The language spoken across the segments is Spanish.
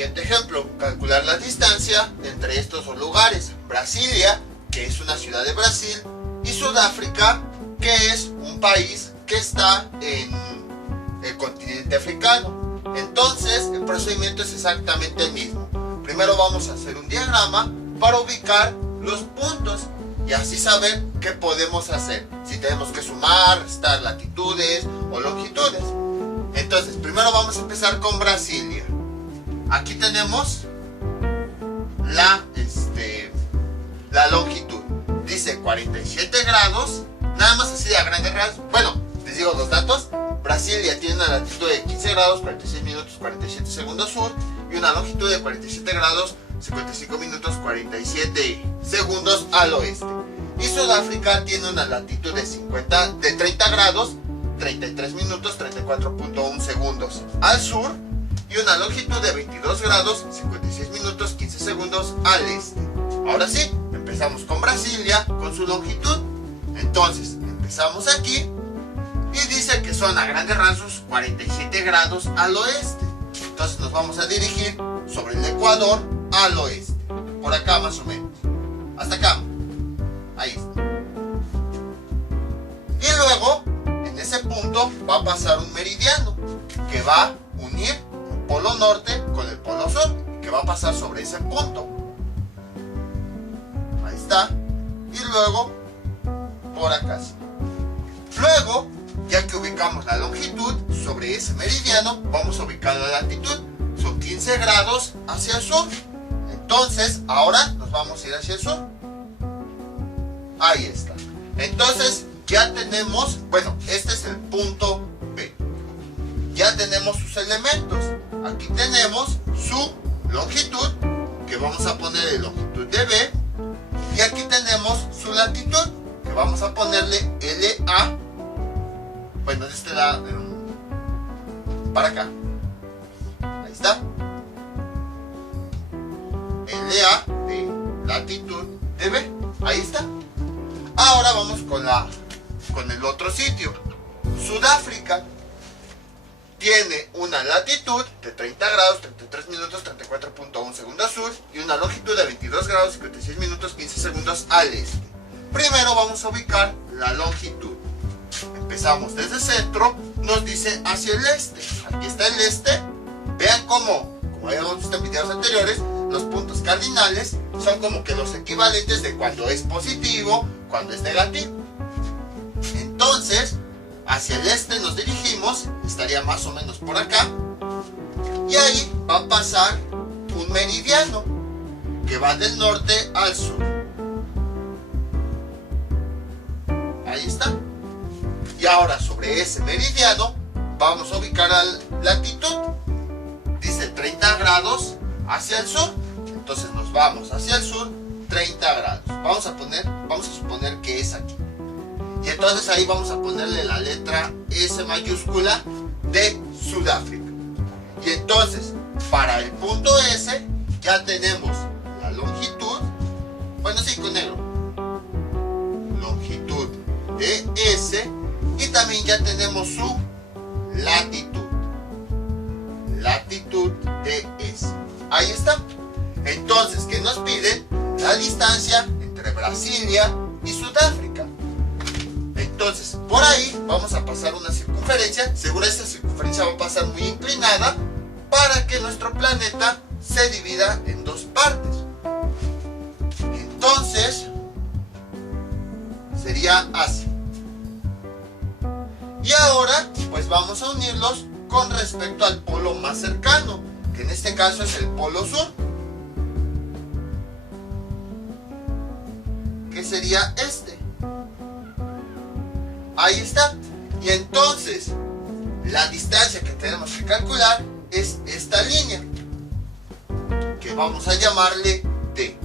Siguiente ejemplo, calcular la distancia entre estos dos lugares, Brasilia, que es una ciudad de Brasil, y Sudáfrica, que es un país que está en el continente africano. Entonces, el procedimiento es exactamente el mismo. Primero vamos a hacer un diagrama para ubicar los puntos y así saber qué podemos hacer, si tenemos que sumar, restar latitudes o longitudes. Entonces, primero vamos a empezar con Brasilia. Aquí tenemos la longitud. Dice 47 grados, nada más así a grandes rasgos. Bueno, les digo los datos. Brasilia tiene una latitud de 15 grados, 46 minutos, 47 segundos sur y una longitud de 47 grados, 55 minutos, 47 segundos al oeste. Y Sudáfrica tiene una latitud de 30 grados, 33 minutos, 34.1 segundos al sur y una longitud de 22 grados, 56 minutos, 15 segundos al este. Ahora sí, empezamos con Brasilia, con su longitud. Entonces, empezamos aquí y dice que son a grandes rasgos 47 grados al oeste. Entonces nos vamos a dirigir sobre el Ecuador al oeste. Por acá más o menos. Hasta acá. Ahí está. Y luego, en ese punto, va a pasar un meridiano que va a unir el polo norte con el polo sur, que va a pasar sobre ese punto. Ahí está. Y luego, por acá. Luego, ya que ubicamos la longitud sobre ese meridiano, vamos a ubicar la latitud. Son 15 grados hacia el sur. Entonces, ahora nos vamos a ir hacia el sur. Ahí está. Entonces, ya tenemos, bueno, este es el punto B. Ya tenemos sus elementos. Aquí tenemos su longitud, que vamos a ponerle longitud de B. Y aquí tenemos su latitud, que vamos a ponerle LA. Bueno, de este lado, para acá. Ahí está. LA de latitud de B. Ahí está. Ahora vamos con el otro sitio. Sudáfrica tiene una latitud de 30 grados, 33 minutos, 34.1 segundos sur y una longitud de 22 grados, 56 minutos, 15 segundos al este. Primero vamos a ubicar la longitud. Empezamos desde el centro, nos dice hacia el este. Aquí está el este. Vean como habíamos visto en videos anteriores, los puntos cardinales son como que los equivalentes de cuando es positivo, cuando es negativo. Entonces, hacia el este nos dirigimos, estaría más o menos por acá, y ahí va a pasar un meridiano que va del norte al sur. Ahí está. Y ahora sobre ese meridiano vamos a ubicar la latitud. Dice 30 grados hacia el sur. Entonces nos vamos hacia el sur 30 grados. Vamos a suponer que es aquí. Y entonces ahí vamos a ponerle la letra S mayúscula de Sudáfrica. Y entonces, para el punto S ya tenemos la longitud. Bueno, sí, con negro. Longitud de S. Y también ya tenemos su latitud. Latitud de S. Ahí está. Entonces, ¿qué nos piden? La distancia entre Brasilia y Sudáfrica. Entonces, por ahí vamos a pasar una circunferencia. Seguro esta circunferencia va a pasar muy inclinada para que nuestro planeta se divida en dos partes. Entonces, sería así. Y ahora, pues vamos a unirlos con respecto al polo más cercano, que en este caso es el polo sur, que sería este. Ahí está. Y entonces, la distancia que tenemos que calcular es esta línea, que vamos a llamarle D.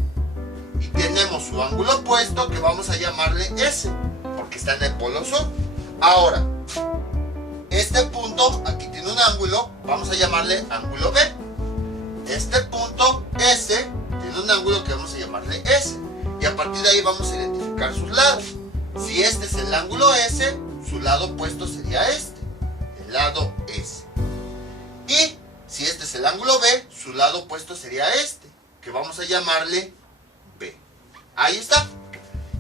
Y tenemos su ángulo opuesto, que vamos a llamarle S, porque está en el polo sur. Ahora, este punto aquí tiene un ángulo, vamos a llamarle ángulo B. Este punto S tiene un ángulo que vamos a llamarle S. Y a partir de ahí vamos a identificar sus lados. Si este es el ángulo S, su lado opuesto sería este, el lado S. Y Si este es el ángulo B, su lado opuesto sería este, que vamos a llamarle B. Ahí está.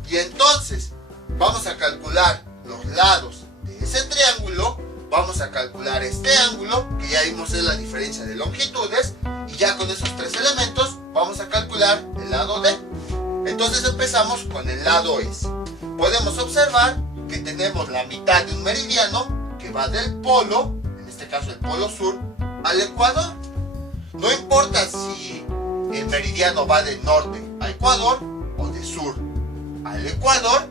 Y entonces, vamos a calcular los lados de ese triángulo, vamos a calcular este ángulo, que ya vimos es la diferencia de longitudes, y ya con esos tres elementos vamos a calcular el lado D. Entonces empezamos con el lado S. Podemos observar que tenemos la mitad de un meridiano que va del polo, en este caso el polo sur, al ecuador. No importa si el meridiano va de norte a Ecuador o de sur al Ecuador,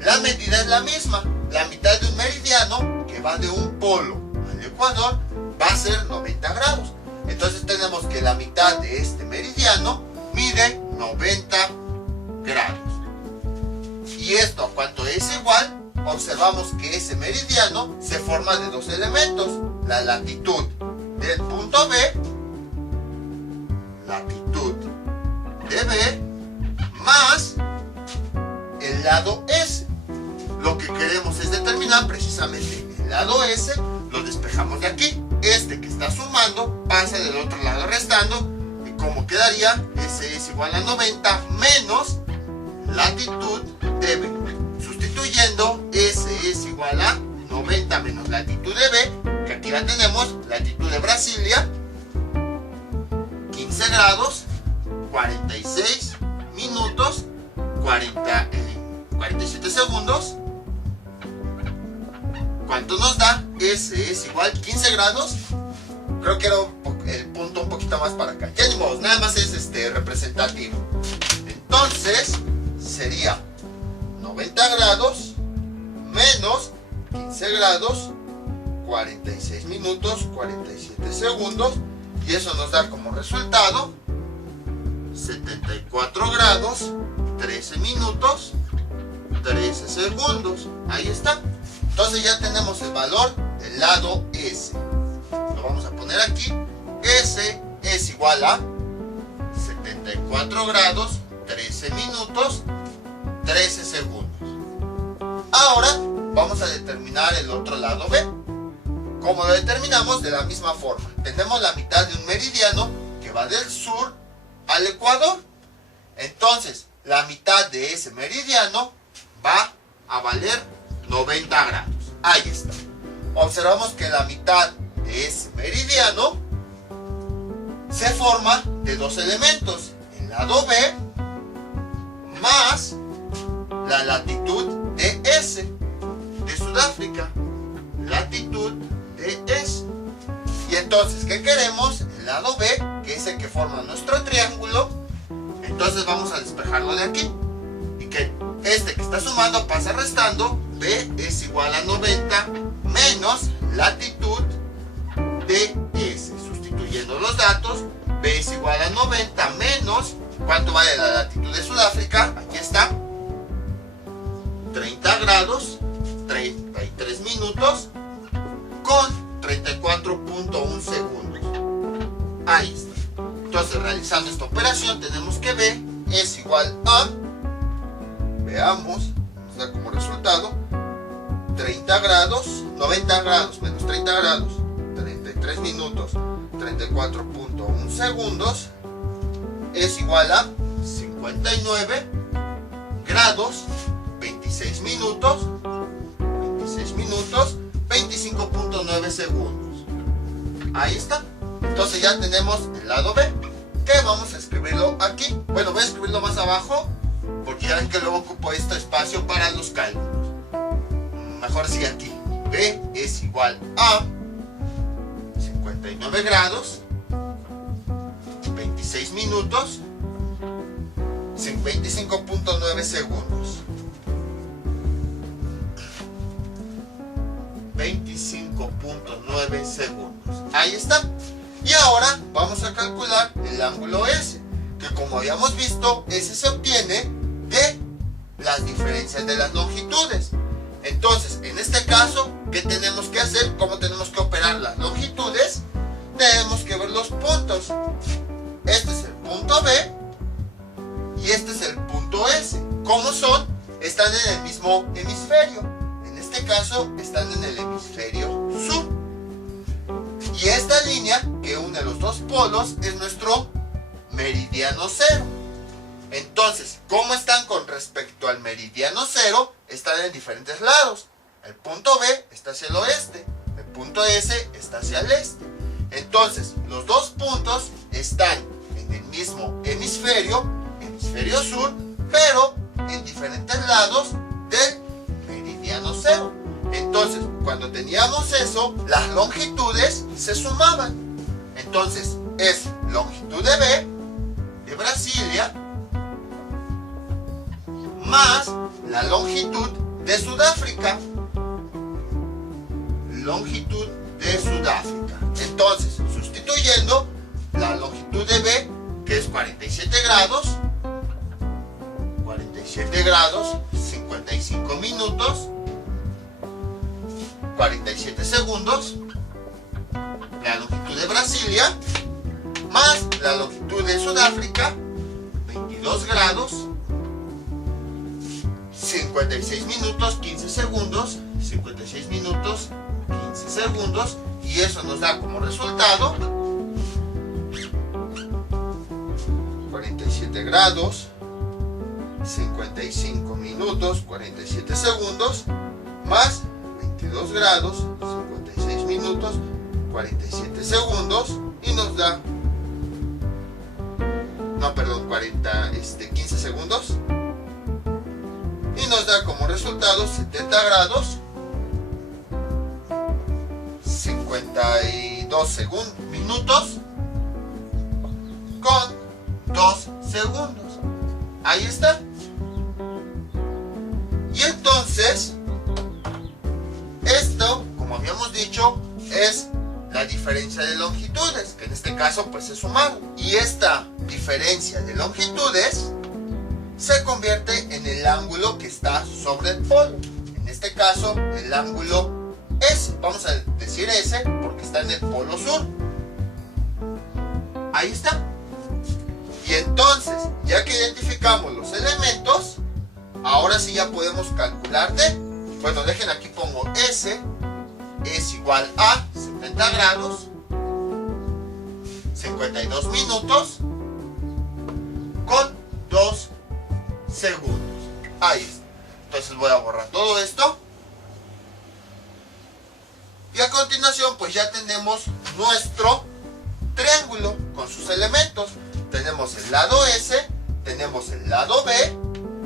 la medida es la misma. La mitad de un meridiano que va de un polo al Ecuador va a ser 90 grados. Entonces tenemos que la mitad de este meridiano mide 90 grados. ¿Y esto a cuánto es igual? Observamos que ese meridiano se forma de dos elementos: la latitud del punto B, latitud de B, más el lado S. Lo que queremos es determinar precisamente el lado S, lo despejamos de aquí. Este que está sumando pasa del otro lado restando, y como quedaría, S es igual a 90 menos latitud de B. Sustituyendo, S es igual a 90 menos latitud de B, que aquí la tenemos, latitud de Brasilia, 15 grados, 46 minutos, 47 segundos. ¿Cuánto nos da? S es igual a 15 grados. Creo que era el punto un poquito más para acá. Ya ni modo, nada más es representativo. Entonces sería 90 grados menos 15 grados, 46 minutos, 47 segundos. Y eso nos da como resultado 74 grados, 13 minutos, 13 segundos. Ahí está. Entonces ya tenemos el valor del lado S. Lo vamos a poner aquí. S es igual a 74 grados, 13 minutos, 13 segundos. Ahora vamos a determinar el otro lado B. ¿Cómo lo determinamos? De la misma forma. Tenemos la mitad de un meridiano que va del sur al ecuador. Entonces, la mitad de ese meridiano va a valer 90 grados. Ahí está. Observamos que la mitad de ese meridiano se forma de dos elementos: el lado B más la latitud de S, de Sudáfrica. Latitud de S. Y entonces, ¿qué queremos? El lado B, que es el que forma nuestro triángulo. Entonces vamos a despejarlo de aquí. Y que este que está sumando pasa restando. B es igual a 90 menos latitud de S. Sustituyendo los datos, B es igual a 90 menos, ¿cuánto vale la latitud de Sudáfrica? Aquí está, 30 grados, 33 minutos con 34.1 segundos. Ahí está. Entonces, realizando esta operación, tenemos que B es igual a, veamos, nos da como resultado 30 grados, 90 grados menos 30 grados, 33 minutos, 34.1 segundos, es igual a 59 grados, 26 minutos, 25.9 segundos. Ahí está. Entonces ya tenemos el lado B, que vamos a escribirlo aquí. Bueno, voy a escribirlo más abajo, porque ya ven que luego ocupo este espacio para los cálculos. Mejor sigue aquí. B es igual a 59 grados, 26 minutos, 25.9 segundos. 25.9 segundos. Ahí está. Y ahora vamos a calcular el ángulo S, que como habíamos visto, S se obtiene de las diferencias de las longitudes. Entonces, en este caso, ¿qué tenemos que hacer? ¿Cómo tenemos que operar las longitudes? Tenemos que ver los puntos. Este es el punto B y este es el punto S. ¿Cómo son? Están en el mismo hemisferio. En este caso, están en el hemisferio sur. Y esta línea que une los dos polos es nuestro meridiano cero. Entonces, ¿cómo están con respecto al meridiano cero? Están en diferentes lados. El punto B está hacia el oeste, el punto S está hacia el este. Entonces, los dos puntos están en el mismo hemisferio, hemisferio sur, pero en diferentes lados del meridiano cero. Entonces, cuando teníamos eso, las longitudes se sumaban. Entonces, es longitud de B, de Brasilia, más la longitud de Sudáfrica. Longitud de Sudáfrica. Entonces, sustituyendo la longitud de B, que es 47 grados, 55 minutos, 47 segundos, la longitud de Brasilia, más la longitud de Sudáfrica, 22 grados, 56 minutos, 15 segundos, 56 minutos, 15 segundos, y eso nos da como resultado 47 grados, 55 minutos, 47 segundos, más 22 grados, 56 minutos, 47 segundos, y nos da, 15 segundos, y nos da como resultado 70 grados, 52 minutos con 2 segundos. Ahí está. Y entonces, esto, como habíamos dicho, es la diferencia de longitudes, que en este caso pues se sumaron. Y esta diferencia de longitudes se convierte en el ángulo que está sobre el polo. En este caso, el ángulo S. Vamos a decir S porque está en el polo sur. Ahí está. Y entonces, ya que identificamos los elementos, ahora sí ya podemos calcular D. Bueno, dejen aquí pongo S es igual a 70 grados, 52 minutos con 2 segundos. Ahí está. Entonces voy a borrar todo esto. Y a continuación pues ya tenemos nuestro triángulo con sus elementos. Tenemos el lado S, tenemos el lado B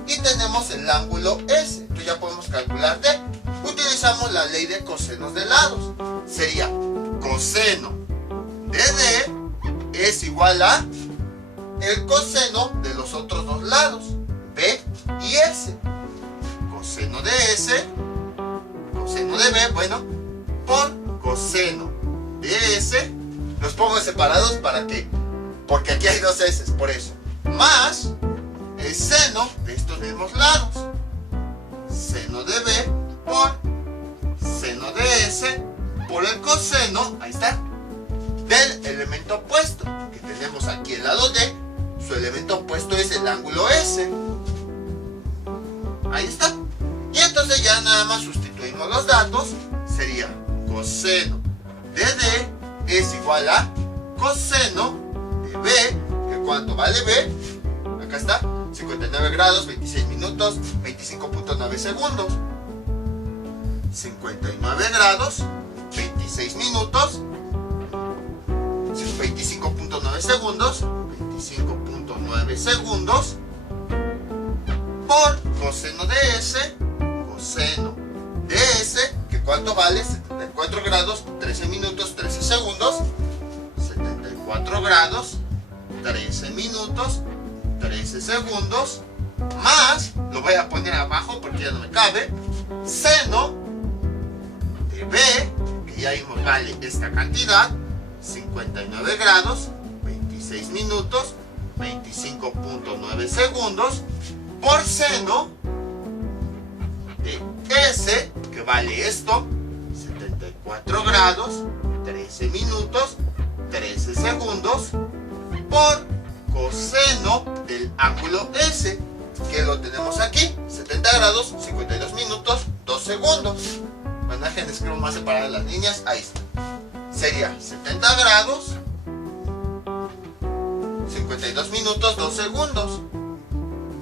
y tenemos el ángulo S. Entonces ya podemos calcular D. Utilizamos la ley de cosenos de lados. Sería coseno de D es igual a el coseno de los otros dos lados, B y S. Coseno de S, coseno de B, bueno, por coseno de S, los pongo separados para que, porque aquí hay dos S, por eso, más el seno de estos mismos lados, seno de B por seno de S por el coseno, ahí está, del elemento opuesto, que tenemos aquí el lado D, su elemento opuesto es el ángulo S, ahí está. Y entonces ya nada más sustituimos los datos, sería coseno de D es igual a coseno de B, que cuánto vale B, acá está, 59 grados, 26 minutos, 25.9 segundos, 59 grados, 26 minutos, 25.9 segundos, 25.9 segundos, por coseno de S, coseno de S, que cuánto vale, 74 grados, 13 minutos, 13 segundos, 74 grados, 13 minutos, 13 segundos, más, lo voy a poner abajo porque ya no me cabe, seno de B, que ya vimos vale esta cantidad, 59 grados, 26 minutos, 25.9 segundos, por seno de S, que vale esto, 74 grados, 13 minutos, 13 segundos, por coseno del ángulo S, que lo tenemos aquí, 70 grados, 52 minutos, 2 segundos. Bueno, déjenme escribir más separadas las líneas, ahí está. Sería 70 grados, 52 minutos 2 segundos.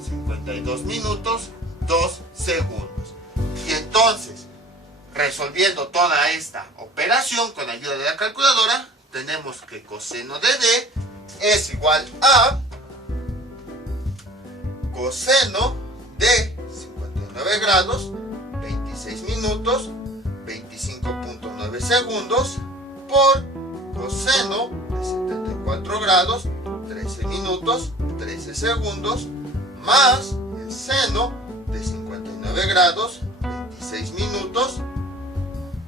52 minutos 2 segundos. Y entonces, resolviendo toda esta operación con ayuda de la calculadora, tenemos que coseno de D es igual a coseno de 59 grados, 26 minutos, 25.9 segundos, por coseno de 74 grados, 13 minutos, 13 segundos, más el seno de 59 grados, 26 minutos,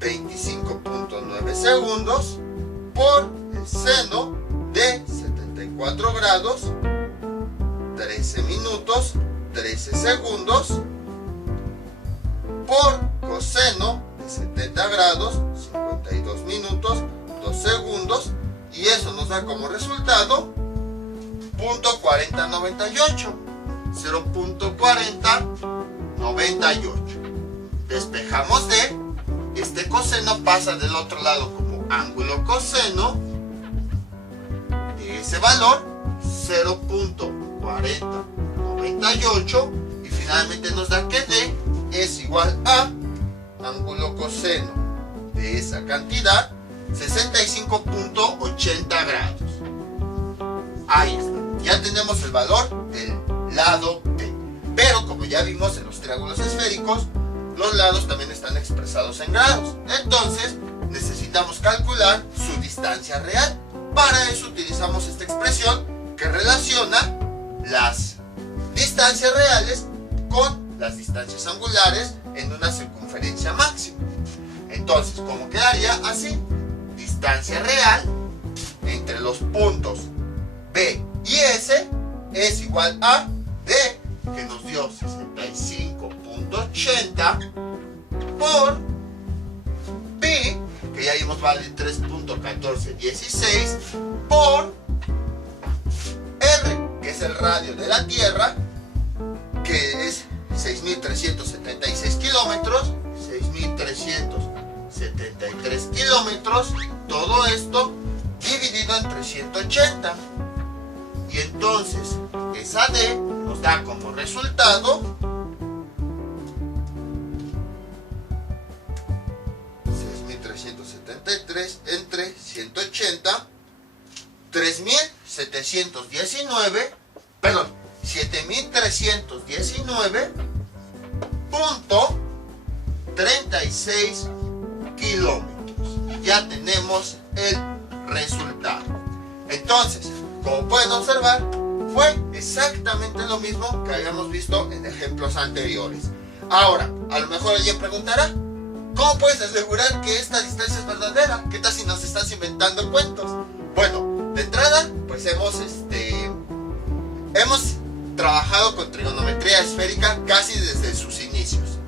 25.9 segundos, por el seno de 74 grados, 13 minutos, 13 segundos, por coseno de 70 grados, 52 minutos, 2 segundos, y eso nos da como resultado .4098, 0.4098. Despejamos D, este coseno pasa del otro lado como ángulo coseno de ese valor, 0.4098, y finalmente nos da que D es igual a ángulo coseno de esa cantidad, 65.80 grados. Ahí está, ya tenemos el valor del lado D. Pero como ya vimos en los triángulos esféricos, los lados también están expresados en grados. Entonces necesitamos calcular su distancia real. Para eso utilizamos esta expresión que relaciona las distancias reales con las distancias angulares en una circunferencia máxima. Entonces, ¿cómo quedaría? Así: distancia real entre los puntos B y S es igual a D, que nos dio 65.80, por pi, que ya vimos vale 3.1416, por R, que es el radio de la Tierra, que es 6.376 kilómetros, 6.373 kilómetros, todo esto dividido entre 180. Y entonces esa D nos da como resultado 6.373 entre 180, 7.319.36 kilómetros. Ya tenemos el resultado. Entonces, como pueden observar, fue exactamente lo mismo que habíamos visto en ejemplos anteriores. Ahora, a lo mejor alguien preguntará, ¿cómo puedes asegurar que esta distancia es verdadera? ¿Qué tal si nos estás inventando cuentos? Bueno, de entrada, pues hemos trabajado con trigonometría esférica casi desde sus inicios.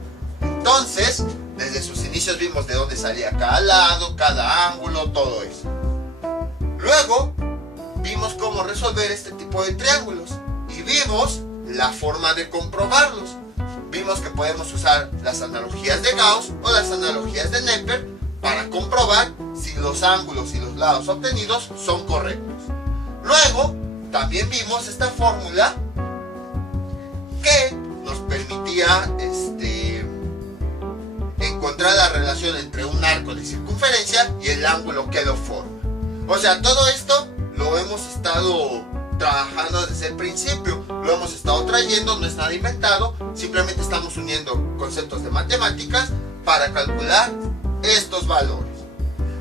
Entonces, desde sus inicios vimos de dónde salía cada lado, cada ángulo, todo eso. Luego, vimos cómo resolver este tipo de triángulos y vimos la forma de comprobarlos. Vimos que podemos usar las analogías de Gauss o las analogías de Neper para comprobar si los ángulos y los lados obtenidos son correctos. Luego, también vimos esta fórmula que nos permitía encontrar la relación entre un arco de circunferencia y el ángulo que lo forma. O sea, todo esto lo hemos estado trabajando desde el principio, lo hemos estado trayendo, no es nada inventado, simplemente estamos uniendo conceptos de matemáticas para calcular estos valores.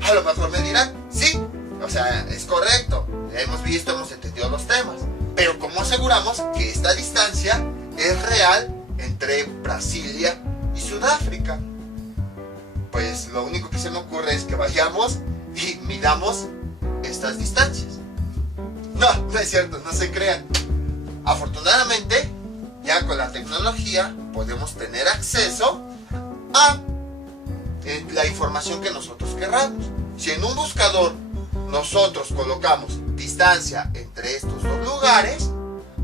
A lo mejor me dirán, sí, o sea, es correcto, hemos visto, hemos entendido los temas, pero ¿cómo aseguramos que esta distancia es real entre Brasilia y Sudáfrica? Pues lo único que se me ocurre es que vayamos y midamos estas distancias. No, no es cierto, no se crean. Afortunadamente, ya con la tecnología podemos tener acceso a la información que nosotros querramos. Si en un buscador nosotros colocamos distancia entre estos dos lugares,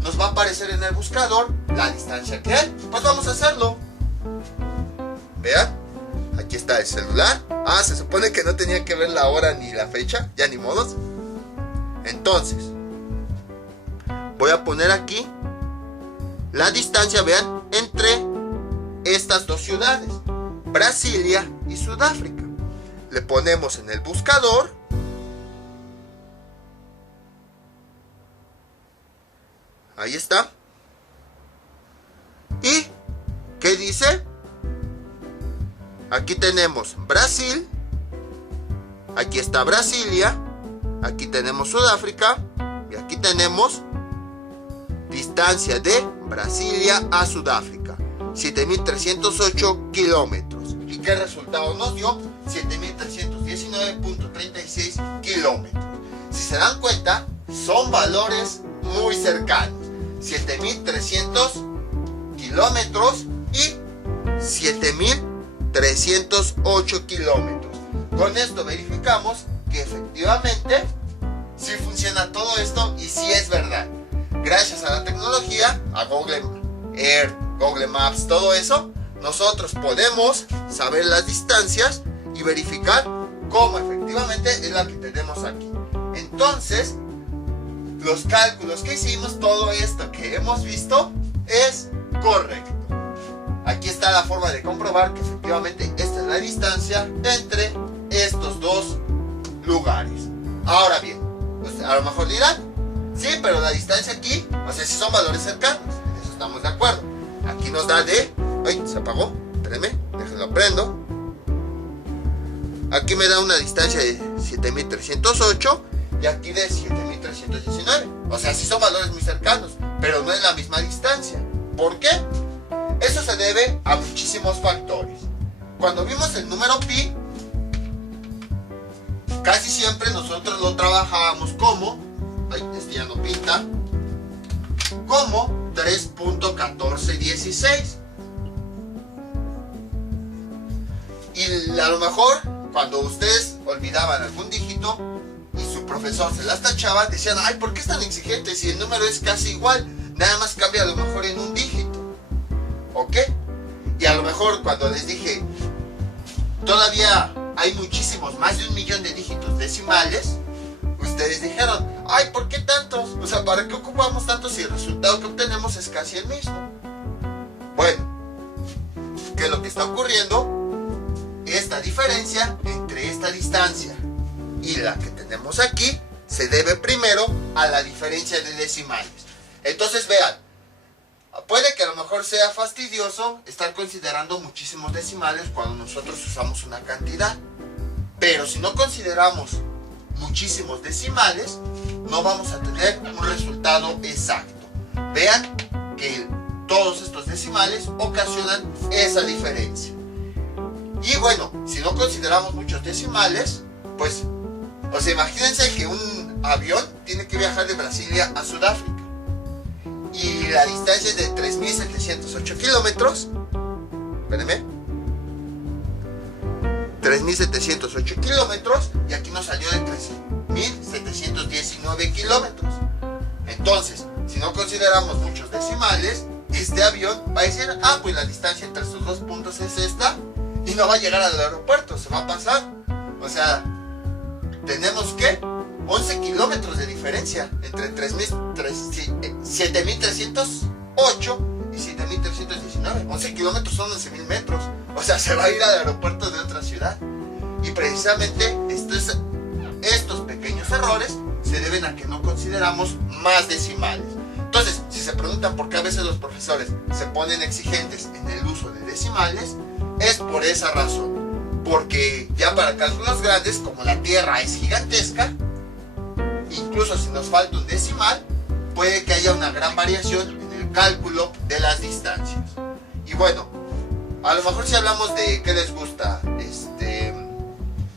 nos va a aparecer en el buscador la distancia que hay. Pues vamos a hacerlo. Vean, aquí está el celular. Ah, se supone que no tenía que ver la hora ni la fecha, ya ni modos. Entonces, voy a poner aquí la distancia, vean, entre estas dos ciudades, Brasilia y Sudáfrica. Le ponemos en el buscador. Ahí está. ¿Y qué dice? Aquí tenemos Brasil. Aquí está Brasilia. Aquí tenemos Sudáfrica. Y aquí tenemos distancia de Brasilia a Sudáfrica. 7.308 kilómetros. ¿Y qué resultado nos dio? 7.319.36 kilómetros. Si se dan cuenta, son valores muy cercanos. 7.300 kilómetros y 7.308 kilómetros. Con esto verificamos que efectivamente sí funciona todo esto y sí es verdad. Gracias a la tecnología, a Google Earth, Google Maps, todo eso, nosotros podemos saber las distancias y verificar cómo efectivamente es la que tenemos aquí. Entonces, los cálculos que hicimos, todo esto que hemos visto, es correcto. Aquí está la forma de comprobar que efectivamente esta es la distancia entre estos dos lugares. Ahora bien, pues a lo mejor dirán, sí, pero la distancia aquí, o sea, si son valores cercanos, en eso estamos de acuerdo. Aquí nos da de... ¡Ay! Se apagó. Espérenme, déjenlo prendo. Aquí me da una distancia de 7.308 y aquí de 7.319. O sea, sí son valores muy cercanos, pero no es la misma distancia. ¿Por qué? Eso se debe a muchísimos factores. Cuando vimos el número pi, casi siempre nosotros lo trabajábamos como... ¡Ay! Este ya no pinta. Como 3.1416. Y a lo mejor cuando ustedes olvidaban algún dígito y su profesor se las tachaba, decían, ay, ¿por qué es tan exigente si el número es casi igual? Nada más cambia a lo mejor en un dígito. ¿Ok? Y a lo mejor cuando les dije, todavía hay muchísimos, más de 1 millón de dígitos decimales, ustedes dijeron, ay, ¿por qué tantos? O sea, ¿para qué ocupamos tantos si el resultado que obtenemos es casi el mismo? Bueno, ¿qué es lo que está ocurriendo? Esta diferencia entre esta distancia y la que tenemos aquí se debe primero a la diferencia de decimales. Entonces vean, puede que a lo mejor sea fastidioso estar considerando muchísimos decimales cuando nosotros usamos una cantidad, pero si no consideramos muchísimos decimales, no vamos a tener un resultado exacto. Vean que todos estos decimales ocasionan esa diferencia. Y bueno, si no consideramos muchos decimales, pues, o sea, imagínense que un avión tiene que viajar de Brasilia a Sudáfrica y la distancia es de 3.708 kilómetros. Espérenme. 3.708 kilómetros y aquí nos salió de 13.719 kilómetros. Entonces, si no consideramos muchos decimales, este avión va a decir, ah, pues la distancia entre estos dos puntos es esta y no va a llegar al aeropuerto, se va a pasar. O sea, tenemos que 11 kilómetros de diferencia entre 7.308 y 7.319. 11 kilómetros son 11.000 metros. O sea, se va a ir al aeropuerto de otra ciudad. Y precisamente estos pequeños errores se deben a que no consideramos más decimales. Entonces, si se preguntan por qué a veces los profesores se ponen exigentes en el uso de decimales, es por esa razón. Porque ya para cálculos grandes, como la Tierra es gigantesca, incluso si nos falta un decimal, puede que haya una gran variación en el cálculo de las distancias. Y bueno, a lo mejor si hablamos de, ¿qué les gusta?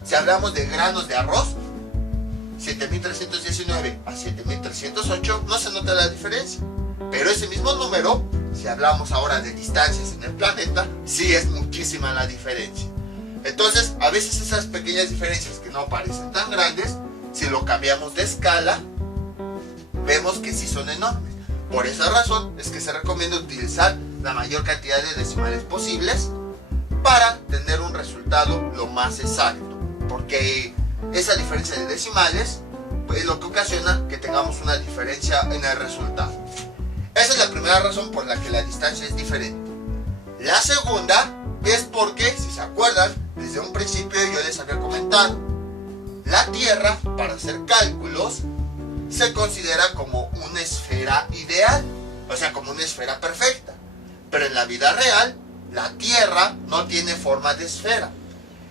Si hablamos de granos de arroz, 7.319 a 7.308, no se nota la diferencia. Pero ese mismo número, si hablamos ahora de distancias en el planeta, sí es muchísima la diferencia. Entonces, a veces esas pequeñas diferencias que no parecen tan grandes, si lo cambiamos de escala, vemos que sí son enormes. Por esa razón es que se recomienda utilizar la mayor cantidad de decimales posibles para tener un resultado lo más exacto. Porque esa diferencia de decimales es lo que ocasiona que tengamos una diferencia en el resultado. Esa es la primera razón por la que la distancia es diferente. La segunda es porque, si se acuerdan, desde un principio yo les había comentado, la Tierra, para hacer cálculos, se considera como una esfera ideal, o sea, como una esfera perfecta. Pero en la vida real, la Tierra no tiene forma de esfera.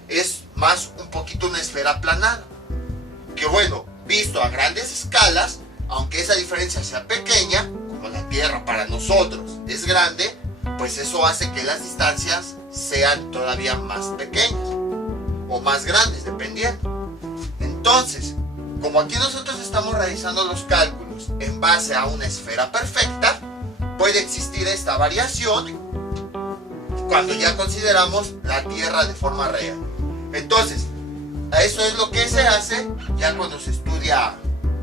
Es más un poquito una esfera aplanada. Que bueno, visto a grandes escalas, aunque esa diferencia sea pequeña, como la Tierra para nosotros es grande, pues eso hace que las distancias sean todavía más pequeñas o más grandes, dependiendo. Entonces, como aquí nosotros estamos realizando los cálculos en base a una esfera perfecta, puede existir esta variación cuando ya consideramos la Tierra de forma real. Entonces, eso es lo que se hace ya cuando se estudia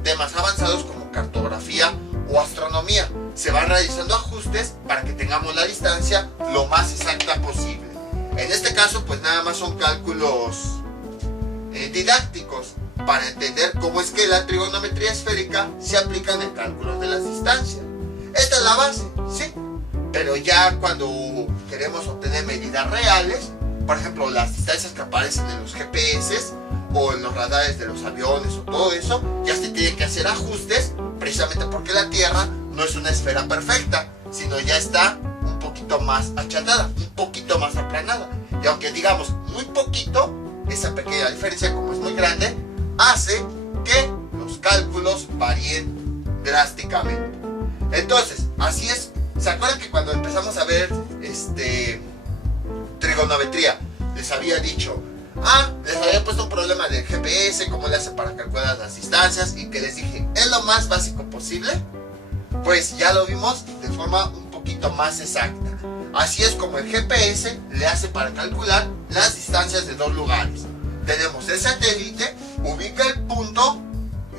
temas avanzados como cartografía o astronomía. Se van realizando ajustes para que tengamos la distancia lo más exacta posible. En este caso, pues nada más son cálculos didácticos para entender cómo es que la trigonometría esférica se aplica en el cálculo de las distancias. Esta es la base, sí, pero ya cuando queremos obtener medidas reales, por ejemplo, las distancias que aparecen en los GPS o en los radares de los aviones o todo eso, ya se tienen que hacer ajustes, precisamente porque la Tierra no es una esfera perfecta, sino ya está un poquito más achatada, un poquito más aplanada. Y aunque digamos muy poquito, esa pequeña diferencia, como es muy grande, hace que los cálculos varíen drásticamente. Entonces, así es. ¿Se acuerdan que cuando empezamos a ver trigonometría, les había dicho, les había puesto un problema del GPS, cómo le hace para calcular las distancias, y que les dije, es lo más básico posible? Pues ya lo vimos de forma un poquito más exacta. Así es como el GPS le hace para calcular las distancias de dos lugares. Tenemos el satélite, ubica el punto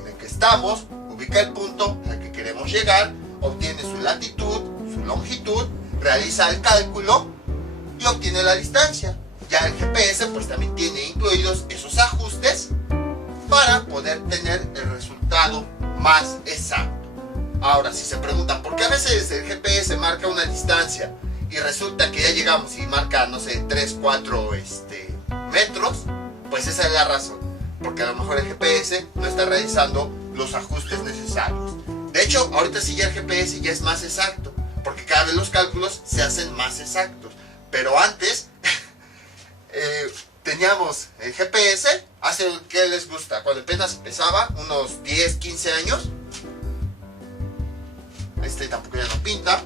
en el que estamos, ubica el punto al que queremos llegar, obtiene su latitud, su longitud, realiza el cálculo y obtiene la distancia. Ya el GPS pues también tiene incluidos esos ajustes para poder tener el resultado más exacto. Ahora, si se preguntan por qué a veces el GPS marca una distancia y resulta que ya llegamos y marca, no sé, 3, 4 metros, pues esa es la razón, porque a lo mejor el GPS no está realizando los ajustes necesarios. De hecho, ahorita sí ya el GPS ya es más exacto, porque cada vez los cálculos se hacen más exactos. Pero antes teníamos el GPS, hace, ¿qué les gusta? Cuando apenas empezaba, unos 10, 15 años. Tampoco ya no pinta.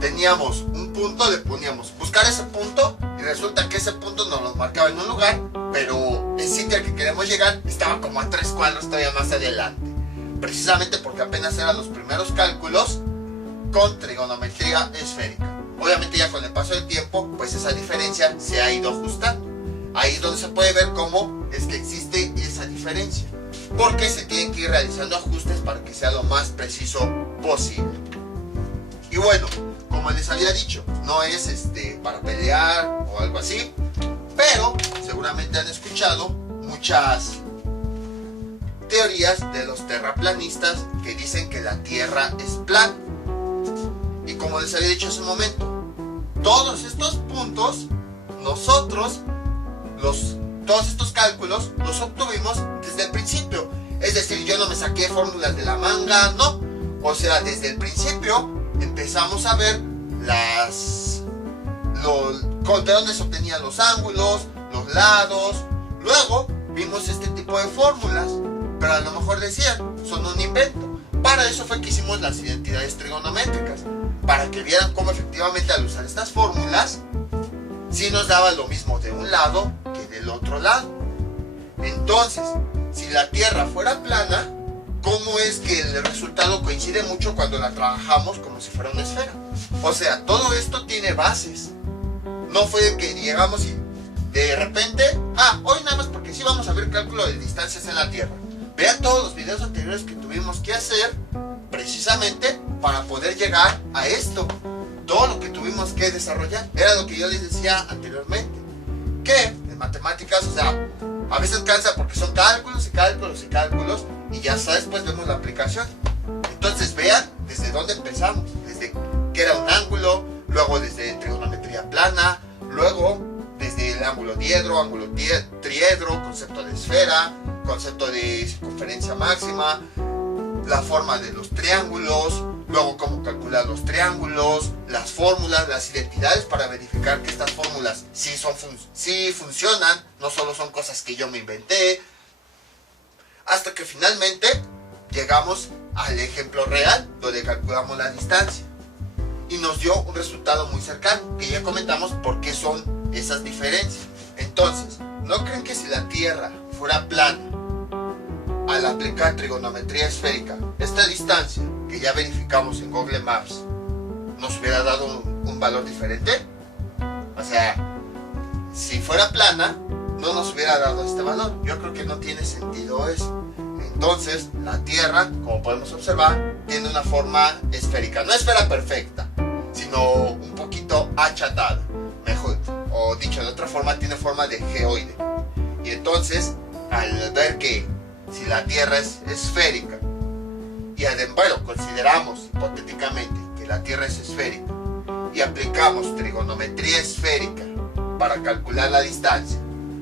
Teníamos un punto, le poníamos buscar ese punto y resulta que ese punto nos lo marcaba en un lugar, pero el sitio al que queremos llegar estaba como a 3 cuadros todavía más adelante. Precisamente porque apenas eran los primeros cálculos con trigonometría esférica. Obviamente ya con el paso del tiempo, pues esa diferencia se ha ido ajustando. Ahí es donde se puede ver cómo es que existe esa diferencia, porque se tienen que ir realizando ajustes para que sea lo más preciso posible. Y bueno, como les había dicho, no es para pelear o algo así, pero seguramente han escuchado muchas teorías de los terraplanistas que dicen que la Tierra es plana. Y como les había dicho hace un momento, todos estos puntos, todos estos cálculos los obtuvimos desde el principio. Es decir, yo no me saqué fórmulas de la manga, no. O sea, desde el principio empezamos a ver de dónde se obtenían los ángulos, los lados. Luego vimos este tipo de fórmulas, pero a lo mejor decían, son un invento. Para eso fue que hicimos las identidades trigonométricas, para que vieran cómo efectivamente al usar estas fórmulas, sí nos daba lo mismo de un lado que del otro lado. Entonces, si la Tierra fuera plana, ¿cómo es que el resultado coincide mucho cuando la trabajamos como si fuera una esfera? O sea, todo esto tiene bases. No fue que llegamos y de repente, hoy nada más porque sí vamos a ver cálculo de distancias en la Tierra. Vean todos los videos anteriores que tuvimos que hacer precisamente para poder llegar a esto. Todo lo que tuvimos que desarrollar era lo que yo les decía anteriormente, que en matemáticas, o sea, A veces cansa porque son cálculos y cálculos y cálculos y ya después vemos la aplicación. Entonces vean desde dónde empezamos, desde que era un ángulo, luego desde trigonometría plana, luego desde el ángulo diedro, ángulo triedro, concepto de esfera, concepto de circunferencia máxima, la forma de los triángulos, luego cómo calcular los triángulos, las fórmulas, las identidades para verificar que estas fórmulas sí funcionan, no solo son cosas que yo me inventé, hasta que finalmente llegamos al ejemplo real donde calculamos la distancia y nos dio un resultado muy cercano, que ya comentamos por qué son esas diferencias. Entonces, ¿no creen que si la Tierra fuera plana, al aplicar trigonometría esférica, esta distancia que ya verificamos en Google Maps nos hubiera dado un valor diferente? O sea, si fuera plana no nos hubiera dado este valor. Yo creo que no tiene sentido eso. Entonces la Tierra, como podemos observar, tiene una forma esférica, no esfera perfecta, sino un poquito achatada, mejor, o dicho de otra forma, tiene forma de geoide. Y entonces, al ver que si la Tierra es esférica, y bueno, consideramos hipotéticamente que la Tierra es esférica, y aplicamos trigonometría esférica para calcular la distancia,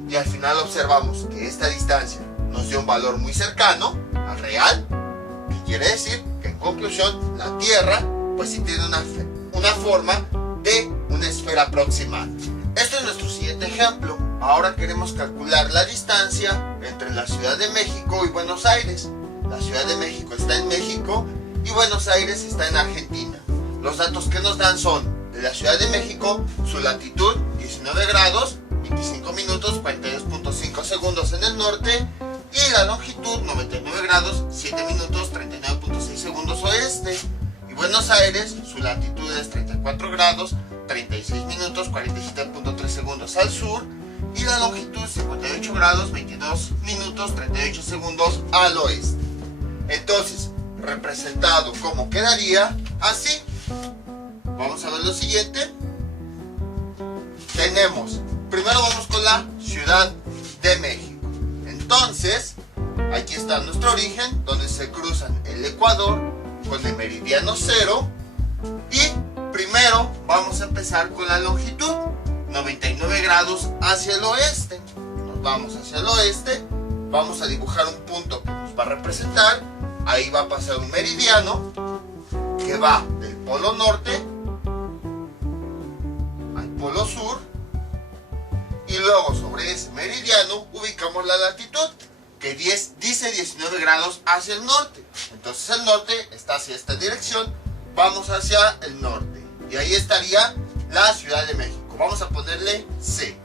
y al final observamos que esta distancia nos dio un valor muy cercano al real, que quiere decir que en conclusión la Tierra pues sí tiene una forma de una esfera aproximada. Este es nuestro siguiente ejemplo. Ahora queremos calcular la distancia entre la Ciudad de México y Buenos Aires. La Ciudad de México está en México y Buenos Aires está en Argentina. Los datos que nos dan son de la Ciudad de México, su latitud 19 grados, 25 minutos, 42.5 segundos en el norte, y la longitud 99 grados, 7 minutos, 39.6 segundos oeste. Y Buenos Aires, su latitud es 34 grados, 36 minutos, 47.3 segundos al sur, y la longitud 58 grados, 22 minutos, 38 segundos al oeste. Entonces, representado como quedaría así. Vamos a ver lo siguiente. Tenemos, primero vamos con la Ciudad de México. Entonces, aquí está nuestro origen, donde se cruzan el Ecuador con el meridiano 0. Y primero vamos a empezar con la longitud, 99 grados hacia el oeste. Nos vamos hacia el oeste, vamos a dibujar un punto que nos va a representar. Ahí va a pasar un meridiano que va del polo norte al polo sur. Y luego sobre ese meridiano ubicamos la latitud, que dice 19 grados hacia el norte. Entonces el norte está hacia esta dirección, vamos hacia el norte. Y ahí estaría la Ciudad de México. Vamos a ponerle C.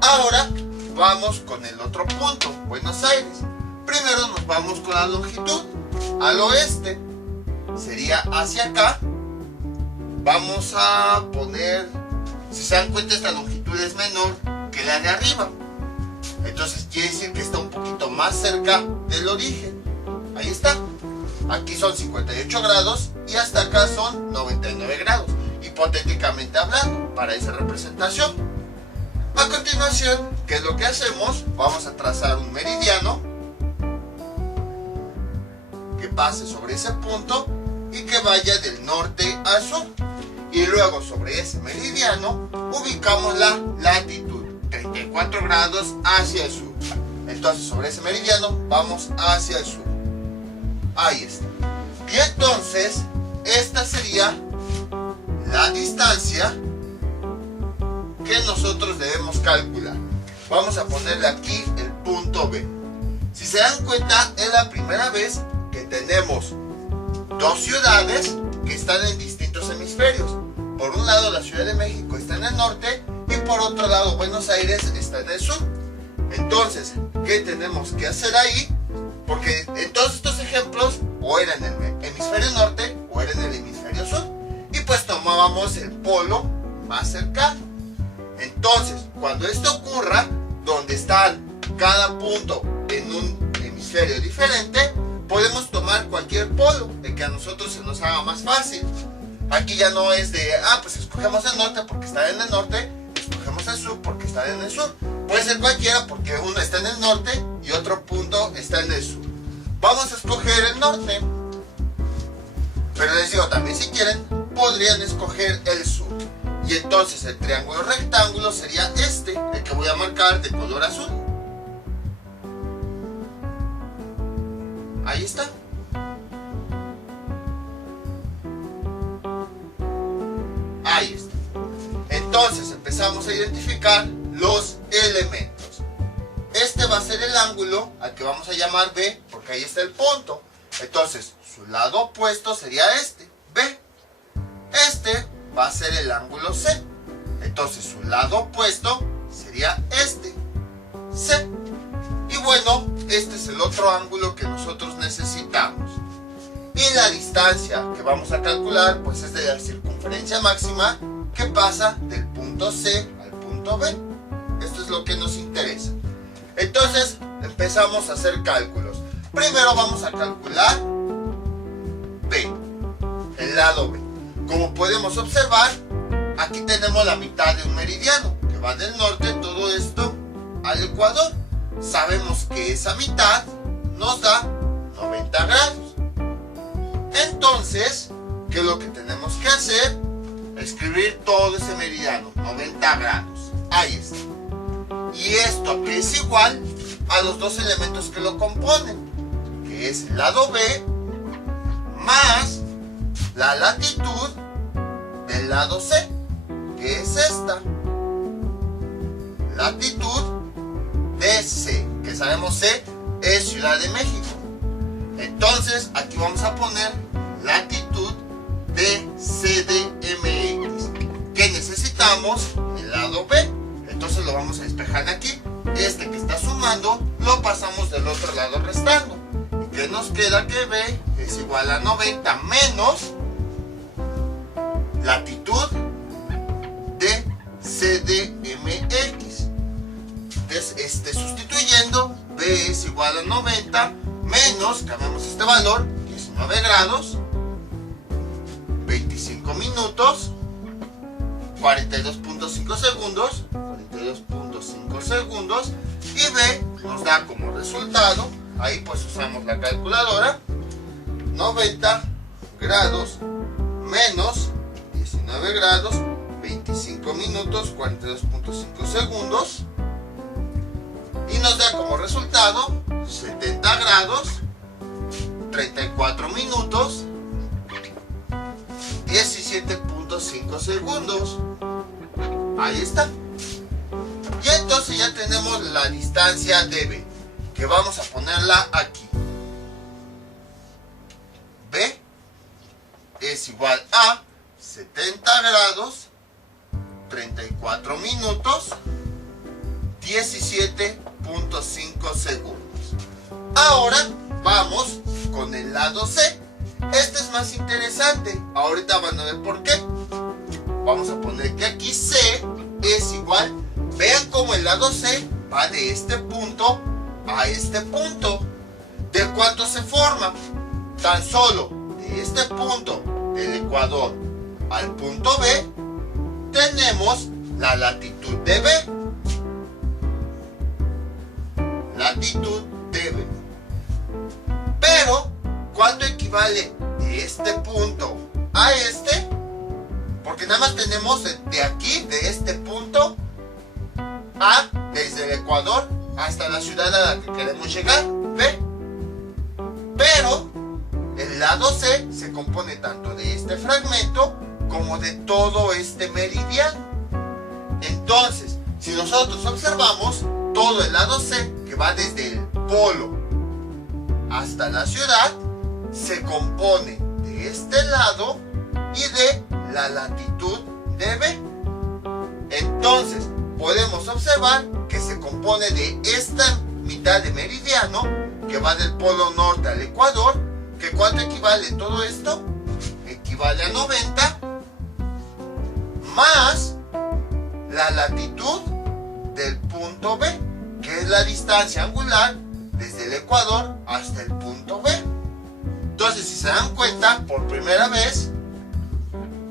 Ahora vamos con el otro punto, Buenos Aires. Primero nos vamos con la longitud, al oeste. Sería hacia acá. Vamos a poner, si se dan cuenta, esta longitud es menor que la de arriba. Entonces quiere decir que está un poquito más cerca del origen. Ahí está. Aquí son 58 grados y hasta acá son 99 grados. Hipotéticamente hablando, para esa representación. A continuación, ¿qué es lo que hacemos? Vamos a trazar un meridiano que pase sobre ese punto y que vaya del norte al sur. Y luego sobre ese meridiano ubicamos la latitud, 34 grados hacia el sur. Entonces sobre ese meridiano vamos hacia el sur. Ahí está. Y entonces esta sería la distancia que nosotros debemos calcular. Vamos a ponerle aquí el punto B. Si se dan cuenta, es la primera vez que tenemos dos ciudades que están en distintos hemisferios. Por un lado la Ciudad de México está en el norte y por otro lado Buenos Aires está en el sur. Entonces, ¿qué tenemos que hacer ahí? Porque en todos estos ejemplos o era en el hemisferio norte o era en el hemisferio sur. Y pues tomábamos el polo más cercano. Entonces, cuando esto ocurra, donde están cada punto en un hemisferio diferente, podemos tomar cualquier polo, de que a nosotros se nos haga más fácil. Aquí ya no es de, pues escogemos el norte porque está en el norte, escogemos el sur porque está en el sur. Puede ser cualquiera porque uno está en el norte y otro punto está en el sur. Vamos a escoger el norte. Pero les digo, también si quieren, podrían escoger el sur. Y entonces el triángulo rectángulo sería este, el que voy a marcar de color azul. Ahí está. Ahí está. Entonces empezamos a identificar los elementos. Este va a ser el ángulo al que vamos a llamar B, porque ahí está el punto. Entonces, su lado opuesto sería este, B. Este va a ser el ángulo C. Entonces, su lado opuesto sería este, C. Y bueno, este es el otro ángulo que nosotros necesitamos. Y la distancia que vamos a calcular, pues es de la circunferencia máxima que pasa del punto C al punto B. Esto es lo que nos interesa. Entonces, empezamos a hacer cálculos. Primero vamos a calcular B, el lado B. Como podemos observar, aquí tenemos la mitad de un meridiano que va del norte, todo esto, al ecuador. Sabemos que esa mitad nos da 90 grados. Entonces, ¿qué es lo que tenemos que hacer? Escribir todo ese meridiano, 90 grados. Ahí está. Y esto que es igual a los dos elementos que lo componen, que es el lado B más la latitud del lado C, que es esta. Latitud de C, que sabemos C es Ciudad de México. Entonces aquí vamos a poner latitud de CDMX, que necesitamos el lado B. Entonces lo vamos a despejar de aquí. Este que está sumando lo pasamos del otro lado restando. ¿Y qué nos queda? Que B es igual a 90 menos latitud de CDMX. Entonces, sustituyendo, B es igual a 90 menos, cambiamos este valor, 19 grados, 25 minutos, 42.5 segundos, 42.5 segundos, y B nos da como resultado, ahí pues usamos la calculadora, 90 grados menos 19 grados, 25 minutos, 42.5 segundos, y nos da como resultado 70 grados, 34 minutos, 17.5 segundos. Ahí está. Y entonces ya tenemos la distancia de B, que vamos a ponerla aquí. B es igual a 70 grados, 34 minutos, 17.5 segundos. Ahora vamos con el lado C. Este es más interesante. Ahorita van a ver por qué. Vamos a poner que aquí C es igual. Vean cómo el lado C va de este punto a este punto. ¿De cuánto se forma? Tan solo de este punto del ecuador al punto B tenemos la latitud de B. Latitud de B. Pero, ¿cuánto equivale de este punto a este? Porque nada más tenemos de aquí, de este punto, a desde el ecuador hasta la ciudad a la que queremos llegar, B. Pero, el lado C se compone tanto de este fragmento como de todo este meridiano. Entonces, si nosotros observamos, todo el lado C, que va desde el polo hasta la ciudad, se compone de este lado y de la latitud de B. Entonces, podemos observar que se compone de esta mitad de meridiano, que va del polo norte al ecuador, que ¿cuánto equivale todo esto? Equivale a 90 más la latitud del punto B, que es la distancia angular desde el ecuador hasta el punto B. Entonces, si se dan cuenta, por primera vez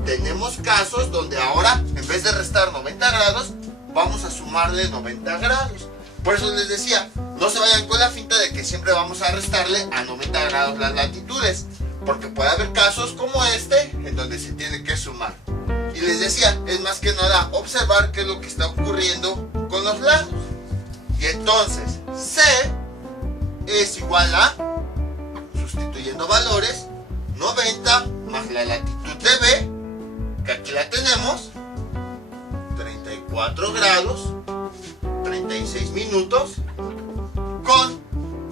tenemos casos donde ahora, en vez de restar 90 grados, vamos a sumarle 90 grados. Por eso les decía, no se vayan con la finta de que siempre vamos a restarle a 90 grados las latitudes, porque puede haber casos como este en donde se tiene que sumar. Y les decía, es más que nada observar qué es lo que está ocurriendo con los lados. Y entonces C es igual a, sustituyendo valores, 90 más la latitud de B, que aquí la tenemos, 34 grados, 36 minutos, con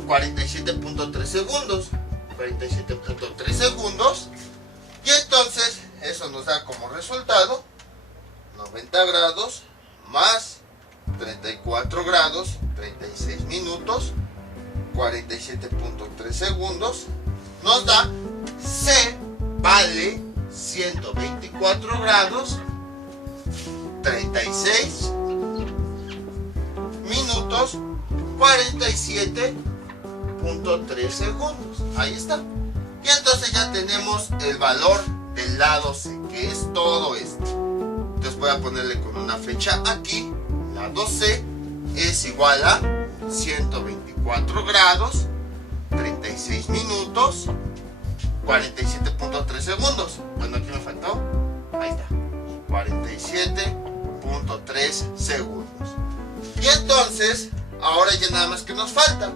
47.3 segundos. 47.3 segundos. Y entonces eso nos da como resultado 90 grados más 34 grados, 36 minutos, 47.3 segundos. Nos da C vale 124 grados, 36 minutos, 47.3 segundos. Ahí está. Y entonces ya tenemos el valor del lado C, que es todo esto. Entonces voy a ponerle con una flecha aquí. Lado C es igual a 124 grados, 36 minutos, 47.3 segundos. Bueno, aquí me faltó. Ahí está. 47.3 segundos. Y entonces, ahora ya nada más que nos falta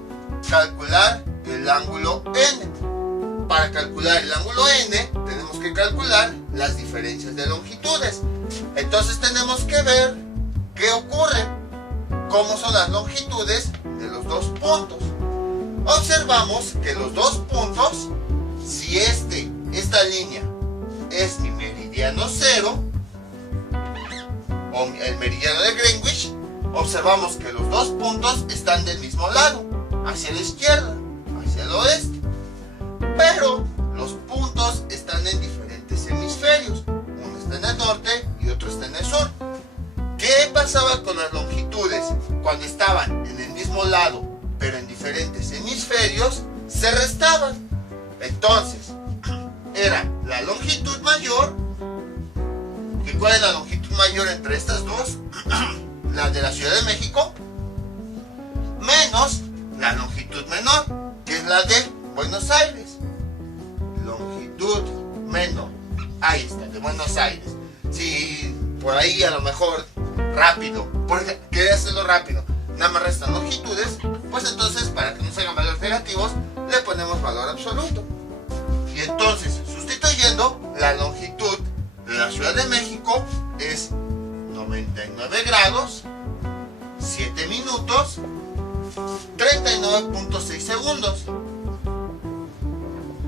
calcular el ángulo N. Para calcular el ángulo N, tenemos que calcular las diferencias de longitudes. Entonces tenemos que ver qué ocurre, cómo son las longitudes de los dos puntos. Observamos que los dos puntos, si esta línea es mi meridiano cero, o el meridiano de Greenwich, observamos que los dos puntos están del mismo lado, hacia la izquierda, hacia el oeste. Pero los puntos están en diferentes hemisferios. Uno está en el norte y otro está en el sur. ¿Qué pasaba con las longitudes? Cuando estaban en el mismo lado, pero en diferentes hemisferios, se restaban. Entonces, era la longitud mayor. ¿Y cuál es la longitud mayor entre estas dos? La de la Ciudad de México, menos la longitud menor, que es la de Buenos Aires. Longitud menor. Ahí está, de Buenos Aires. Si por ahí a lo mejor rápido, porque quería hacerlo rápido, nada más restan longitudes, pues entonces para que no se hagan valores negativos, le ponemos valor absoluto. Y entonces, sustituyendo, la longitud de la Ciudad de México es 99 grados, 7 minutos, 39.6 segundos.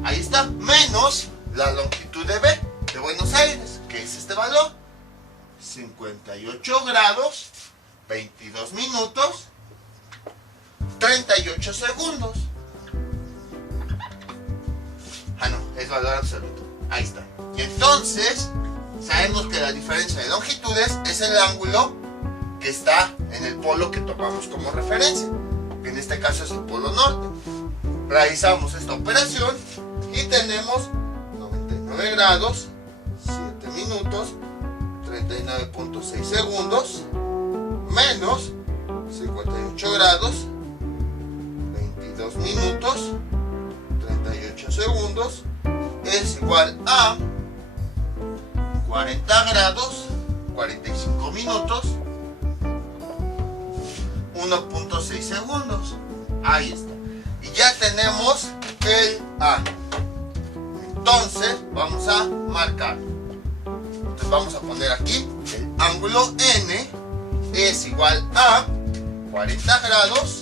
Ahí está, menos la longitud de B, de Buenos Aires, que es este valor, 58 grados, 22 minutos, 38 segundos. Ah, no, es valor absoluto. Ahí está. Y entonces, sabemos que la diferencia de longitudes es el ángulo que está en el polo que tomamos como referencia, que en este caso es el polo norte. Realizamos esta operación y tenemos 99 grados, 7 minutos, 39.6 segundos, menos 58 grados, 22 minutos, 38 segundos, es igual a 40 grados, 45 minutos, 1.6 segundos. Ahí está. Y ya tenemos el A. Entonces vamos a marcar. Entonces vamos a poner aquí el ángulo N es igual a 40 grados,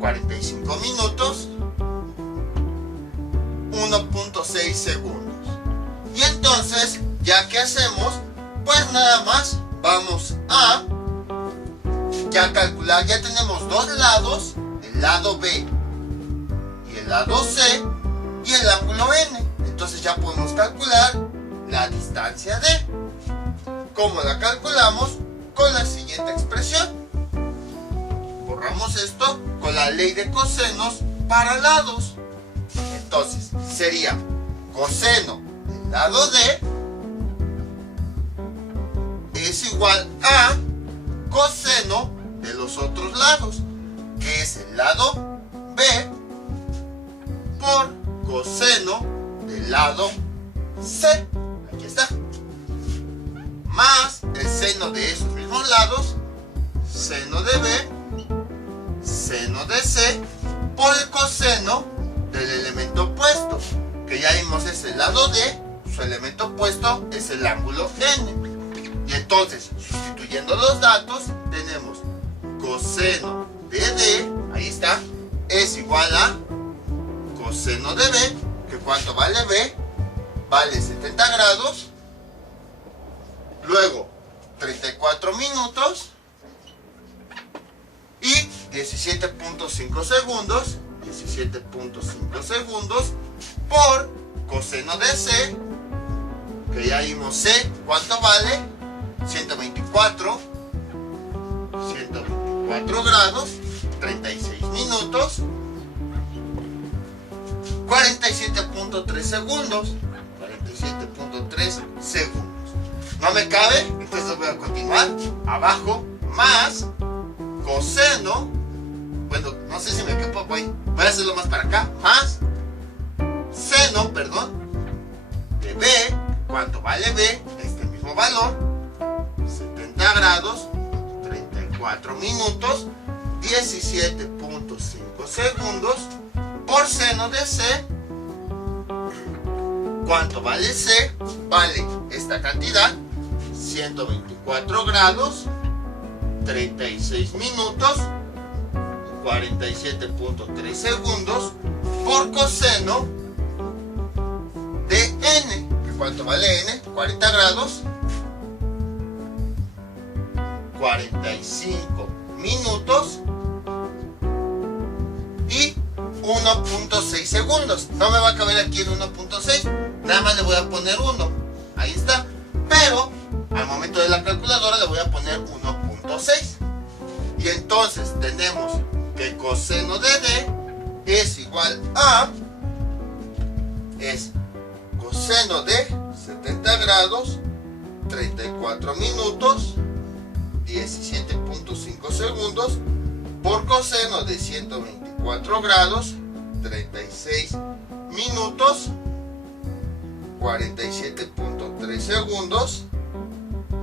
45 minutos, 1.6 segundos. Y entonces, ya que hacemos, pues nada más vamos a ya calcular. Ya tenemos dos lados, el lado B y el lado C, y el ángulo N. Entonces ya podemos calcular la distancia D. ¿Cómo la calculamos? Con la siguiente expresión. Borramos esto con la ley de cosenos para lados. Entonces sería coseno del lado D igual a coseno de los otros lados, que es el lado B por coseno del lado C. Aquí está. Más el seno de esos mismos lados, seno de B, seno de C, por el coseno del elemento opuesto, que ya vimos es el lado D, su elemento opuesto es el ángulo N. Y entonces, sustituyendo los datos, tenemos coseno de D, ahí está, es igual a coseno de B, que ¿cuánto vale B? Vale 70 grados. Luego, 34 minutos y 17.5 segundos, 17.5 segundos por coseno de C, que ya vimos C, ¿cuánto vale? 124 grados, 36 minutos, 47.3 segundos, 47.3 segundos. No me cabe, entonces voy a continuar. Abajo, más coseno, bueno, no sé si me quepo, voy a hacerlo más para acá, más seno, perdón, de B, ¿cuánto vale B? Este mismo valor, 70 grados, 34 minutos, 17.5 segundos, por seno de C, ¿cuánto vale C? Vale esta cantidad, 124 grados, 36 minutos, 47.3 segundos, por coseno de N, que ¿cuánto vale N? 40 grados, 45 minutos y 1.6 segundos. No me va a caber aquí en 1.6, nada más le voy a poner 1, ahí está, pero al momento de la calculadora le voy a poner 1.6. Y entonces tenemos que coseno de D es igual a, es coseno de 70 grados, 34 minutos, 17.5 segundos, por coseno de 124 grados, 36 minutos, 47.3 segundos,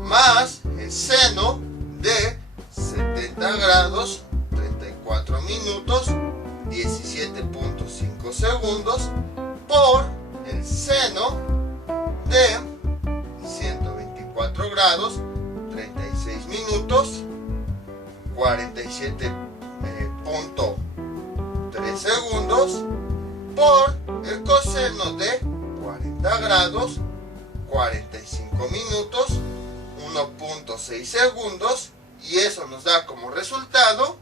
más el seno de 70 grados, 34 minutos, 17.5 segundos, por el seno de 124 grados, 36 minutos, 47.3 segundos, por el coseno de 40 grados, 45 minutos, 1.6 segundos, y eso nos da como resultado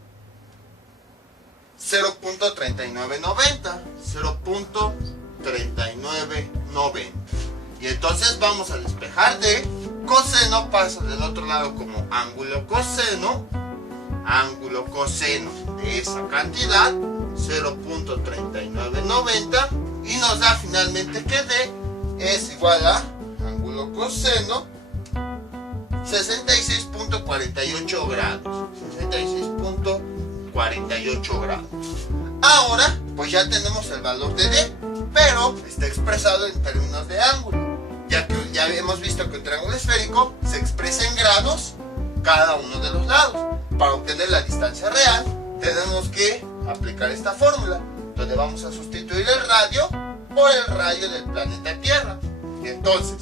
0.3990. 0.3990. Y entonces vamos a despejar de coseno, pasa del otro lado como ángulo coseno de esa cantidad, 0.3990, y nos da finalmente que D es igual a ángulo coseno 66.48 grados. 66.48 grados. Ahora, pues ya tenemos el valor de D, pero está expresado en términos de ángulo, ya que ya hemos visto que un triángulo esférico se expresa en grados cada uno de los lados. Para obtener la distancia real, tenemos que aplicar esta fórmula, donde vamos a sustituir el radio por el radio del planeta Tierra. Y entonces,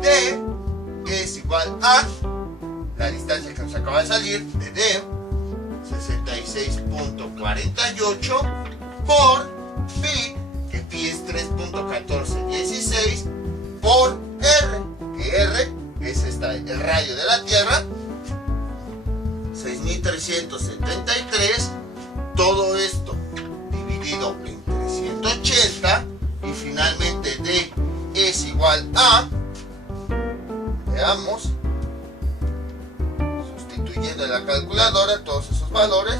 D es igual a la distancia que nos acaba de salir de D, 66.48, por pi, que pi es 3.1416, por R, que R es el radio de la Tierra, 6373, todo esto dividido en 380, y finalmente D es igual a, veamos, sustituyendo en la calculadora todos esos valores,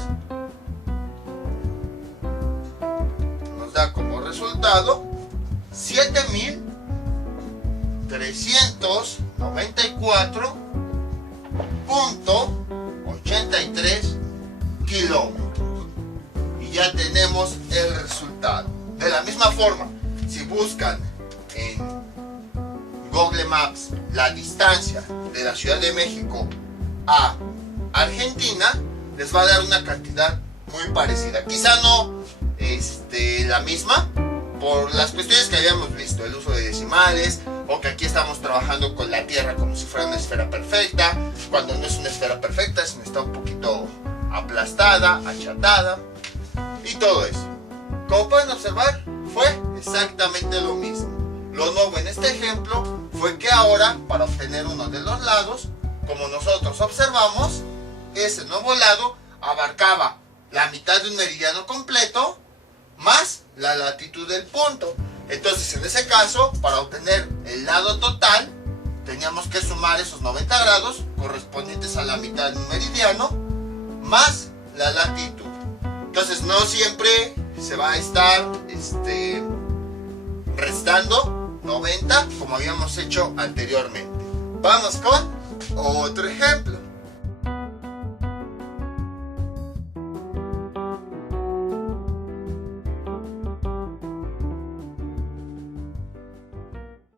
nos da como resultado 7.394 misma forma, si buscan en Google Maps la distancia de la Ciudad de México a Argentina, les va a dar una cantidad muy parecida. Quizá no la misma, por las cuestiones que habíamos visto, el uso de decimales, o que aquí estamos trabajando con la Tierra como si fuera una esfera perfecta, cuando no es una esfera perfecta, sino está un poquito aplastada, achatada, y todo eso. Como pueden observar, fue exactamente lo mismo. Lo nuevo en este ejemplo fue que ahora, para obtener uno de los lados, como nosotros observamos, ese nuevo lado abarcaba la mitad de un meridiano completo más la latitud del punto. Entonces, en ese caso, para obtener el lado total, teníamos que sumar esos 90 grados correspondientes a la mitad de un meridiano más la latitud. Entonces, no siempre se va a estar restando 90 como habíamos hecho anteriormente. Vamos con otro ejemplo.